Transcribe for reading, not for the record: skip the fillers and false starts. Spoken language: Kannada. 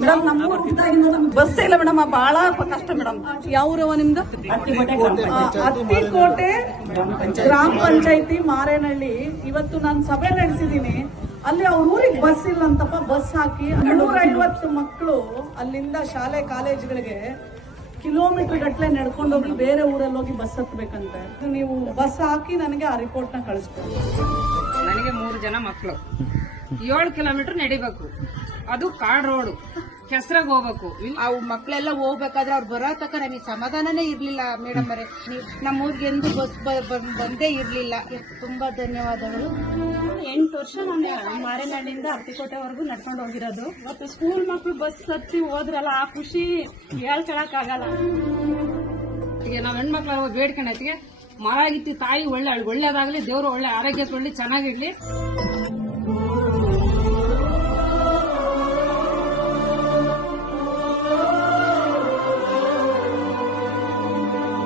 ಮೇಡಮ್ ನಮ್ಮ ಬಸ್ ಇಲ್ಲ ಮೇಡಮ್, ಬಹಳ ಕಷ್ಟ ಮೇಡಮ್. ಯಾವ ಊರವ ನಿಮ್ದು? ಹತ್ತಿಕೋಟೆ ಗ್ರಾಮ ಪಂಚಾಯತಿ ಮಾರೇನಹಳ್ಳಿ. ಇವತ್ತು ನಾನು ಸಭೆ ನಡೆಸಿದೀನಿ. ಅಲ್ಲಿ ಅವ್ರ ಊರಿಗೆ ಬಸ್ ಇಲ್ಲ ಅಂತಪ್ಪ, ಬಸ್ ಹಾಕಿ 150 ಮಕ್ಕಳು ಅಲ್ಲಿಂದ ಶಾಲೆ ಕಾಲೇಜುಗಳಿಗೆ ಕಿಲೋಮೀಟರ್ ಗಟ್ಟಲೆ ನಡ್ಕೊಂಡು ಹೋಗಿ ಬೇರೆ ಊರಲ್ಲಿ ಹೋಗಿ ಬಸ್ ಹತ್ಬೇಕಂತೆ. ನೀವು ಬಸ್ ಹಾಕಿ ನನಗೆ ಆ ರಿಪೋರ್ಟ್ ನ ಕಳಿಸ್ಬೇಕು. ನನಗೆ 3 ಜನ ಮಕ್ಕಳು, 7 ಕಿಲೋಮೀಟರ್ ನಡಿಬೇಕು. ಅದು ಕಾಡ್ ರೋಡ್, ಕೆಸರಾಗ ಹೋಗ್ಬೇಕು. ಅವು ಮಕ್ಕಳೆಲ್ಲ ಹೋಗ್ಬೇಕಾದ್ರೆ ಅವ್ರು ಬರೋ ತಕ್ಕ ನಮಗೆ ಸಮಾಧಾನನೇ ಇರ್ಲಿಲ್ಲ ಮೇಡಮ್ ಅವರೇ. ನಮ್ಮ ಊರಿಗೆ ಎಂದು ಬಸ್ ಬಂದೇ ಇರ್ಲಿಲ್ಲ. ತುಂಬಾ ಧನ್ಯವಾದಗಳು. 8 ವರ್ಷ ನಾನು ಮಾರೇನಹಳ್ಳಿಯಿಂದ ಹತ್ತಿಕೋಟೆವರೆಗೂ ನಡ್ಕೊಂಡು ಹೋಗಿರೋದು. ಮತ್ತು ಸ್ಕೂಲ್ ಮಕ್ಕಳು ಬಸ್ ಹತ್ತಿ ಹೋದ್ರಲ್ಲ, ಆ ಖುಷಿ ಹೇಳ್ಕೊಳಕ್ ಆಗಲ್ಲ. ಈಗ ನಾವ್ ಹೆಣ್ಮಕ್ಳು ಬೇಡ್ಕೊಂಡೈತಿಗೆ ಮರ ಗಿತ್ತಿ ತಾಯಿ ಒಳ್ಳೆದಾಗ್ಲಿ, ದೇವ್ರು ಒಳ್ಳೆ ಆರೋಗ್ಯ ಕೊಡ್ಲಿ, ಚೆನ್ನಾಗಿರ್ಲಿ.